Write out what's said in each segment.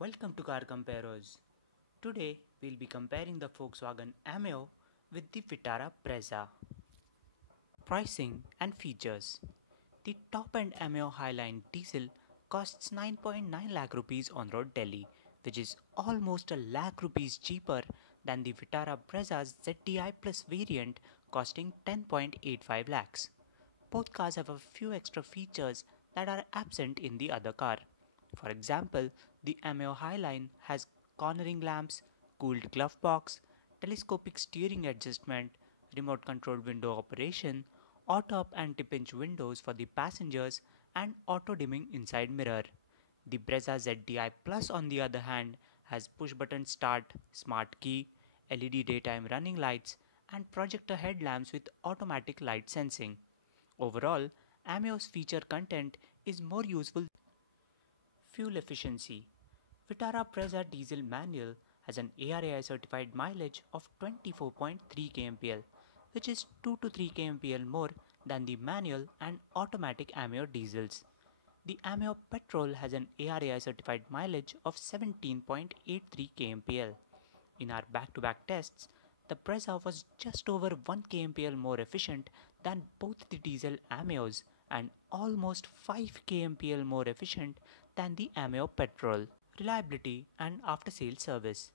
Welcome to Car Comparos. Today we'll be comparing the Volkswagen Ameo with the Vitara Brezza. Pricing and features. The top-end Ameo Highline diesel costs 9.9 lakh rupees on road Delhi, which is almost a lakh rupees cheaper than the Vitara Brezza's ZDI Plus variant costing 10.85 lakhs. Both cars have a few extra features that are absent in the other car. For example, the Ameo Highline has cornering lamps, cooled glove box, telescopic steering adjustment, remote controlled window operation, auto up and tip hinge windows for the passengers, and auto dimming inside mirror. The Brezza ZDI Plus, on the other hand, has push button start, smart key, LED daytime running lights, and projector headlamps with automatic light sensing. Overall, Ameo's feature content is more useful. Fuel efficiency. Vitara Brezza diesel manual has an ARAI certified mileage of 24.3 kmpl, which is 2 to 3 kmpl more than the manual and automatic Ameo diesels. The Ameo petrol has an ARAI certified mileage of 17.83 kmpl. In our back-to-back tests, the Brezza was just over 1 kmpl more efficient than both the diesel Ameos and almost 5 kmpl more efficient than the Ameo petrol. Reliability and after-sales service.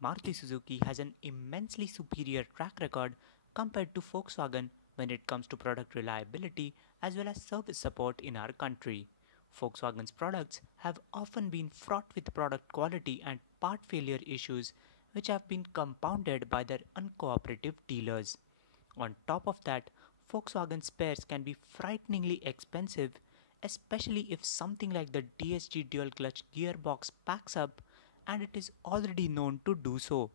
Maruti Suzuki has an immensely superior track record compared to Volkswagen when it comes to product reliability as well as service support in our country. Volkswagen's products have often been fraught with product quality and part failure issues which have been compounded by their uncooperative dealers. On top of that, Volkswagen spares can be frighteningly expensive, especially if something like the DSG dual clutch gearbox packs up and it is already known to do so.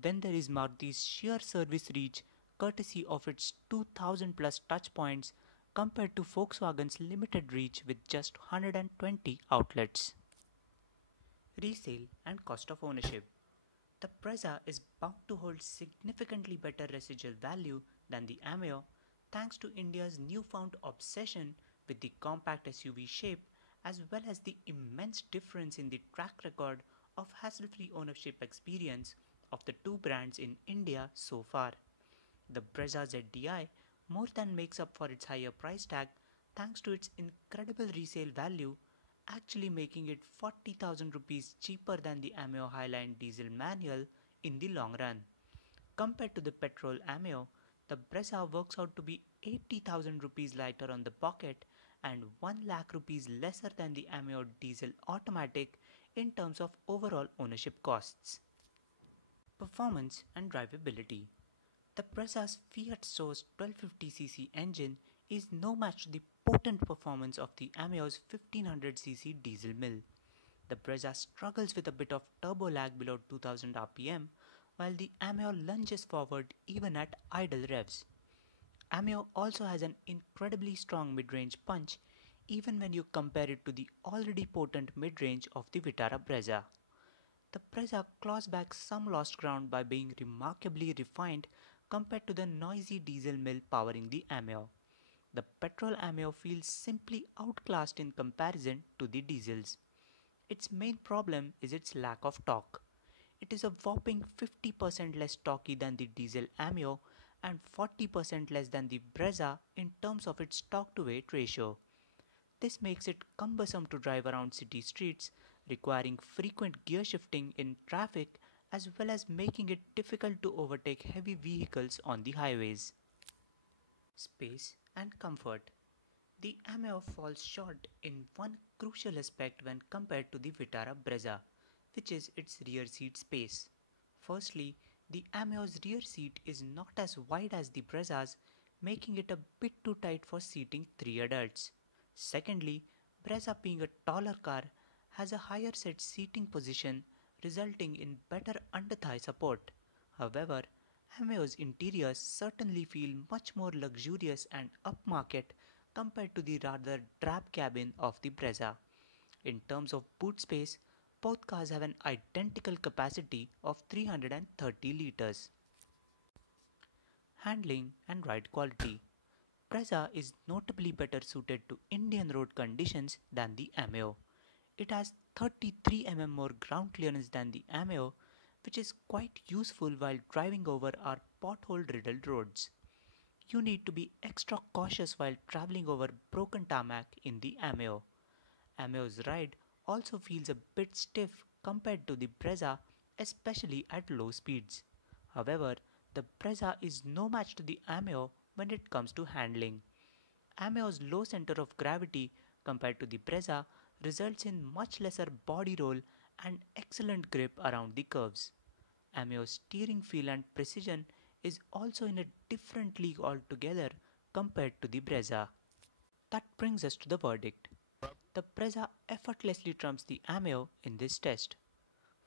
Then there is Maruti's sheer service reach courtesy of its 2000 plus touch points compared to Volkswagen's limited reach with just 120 outlets. Resale and cost of ownership. The Brezza is bound to hold significantly better residual value than the Ameo thanks to India's newfound obsession with the compact SUV shape as well as the immense difference in the track record of hassle-free ownership experience of the two brands in India so far. The Brezza ZDI more than makes up for its higher price tag thanks to its incredible resale value, actually making it 40,000 rupees cheaper than the Ameo Highline diesel manual in the long run. Compared to the petrol Ameo, the Brezza works out to be 80,000 rupees lighter on the pocket and 1 lakh rupees lesser than the Ameo diesel automatic in terms of overall ownership costs. Performance and drivability. The Brezza's Fiat-sourced 1250cc engine is no match to the potent performance of the Ameo's 1500cc diesel mill. The Brezza struggles with a bit of turbo lag below 2000 rpm, while the Ameo lunges forward even at idle revs. Ameo also has an incredibly strong mid-range punch even when you compare it to the already potent mid-range of the Vitara Brezza. The Brezza claws back some lost ground by being remarkably refined compared to the noisy diesel mill powering the Ameo. The petrol Ameo feels simply outclassed in comparison to the diesels. Its main problem is its lack of torque. It is a whopping 50% less torquey than the diesel Ameo and 40% less than the Brezza in terms of its torque to weight ratio. This makes it cumbersome to drive around city streets, requiring frequent gear shifting in traffic as well as making it difficult to overtake heavy vehicles on the highways. Space and comfort. The Ameo falls short in one crucial aspect when compared to the Vitara Brezza, which is its rear seat space. Firstly, the Ameo's rear seat is not as wide as the Brezza's, making it a bit too tight for seating 3 adults. Secondly, Brezza being a taller car has a higher set seating position resulting in better under-thigh support. However, Ameo's interiors certainly feel much more luxurious and upmarket compared to the rather drab cabin of the Brezza. In terms of boot space, both cars have an identical capacity of 330 liters. Handling and ride quality. Brezza is notably better suited to Indian road conditions than the Ameo. It has 33 more ground clearance than the Ameo, which is quite useful while driving over our pothole-riddled roads. You need to be extra cautious while traveling over broken tarmac in the Ameo. Ameo's ride also feels a bit stiff compared to the Brezza, especially at low speeds. However, the Brezza is no match to the Ameo when it comes to handling. Ameo's low center of gravity compared to the Brezza results in much lesser body roll and excellent grip around the curves. Ameo's steering feel and precision is also in a different league altogether compared to the Brezza. That brings us to the verdict. The Brezza effortlessly trumps the Ameo in this test.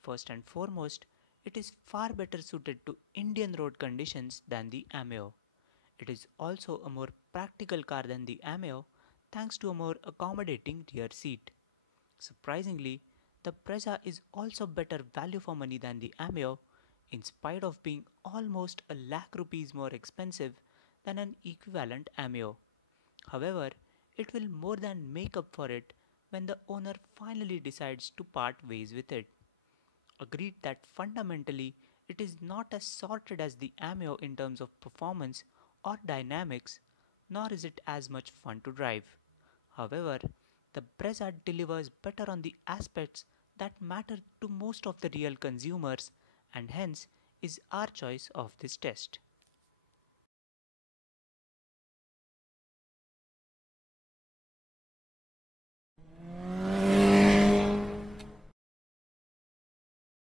First and foremost, it is far better suited to Indian road conditions than the Ameo. It is also a more practical car than the Ameo thanks to a more accommodating rear seat. Surprisingly, the Brezza is also better value for money than the Ameo in spite of being almost a lakh rupees more expensive than an equivalent Ameo. However, it will more than make up for it when the owner finally decides to part ways with it. Agreed that fundamentally it is not as sorted as the Ameo in terms of performance or dynamics, nor is it as much fun to drive. However, the Brezza delivers better on the aspects that matter to most of the real consumers and hence is our choice of this test.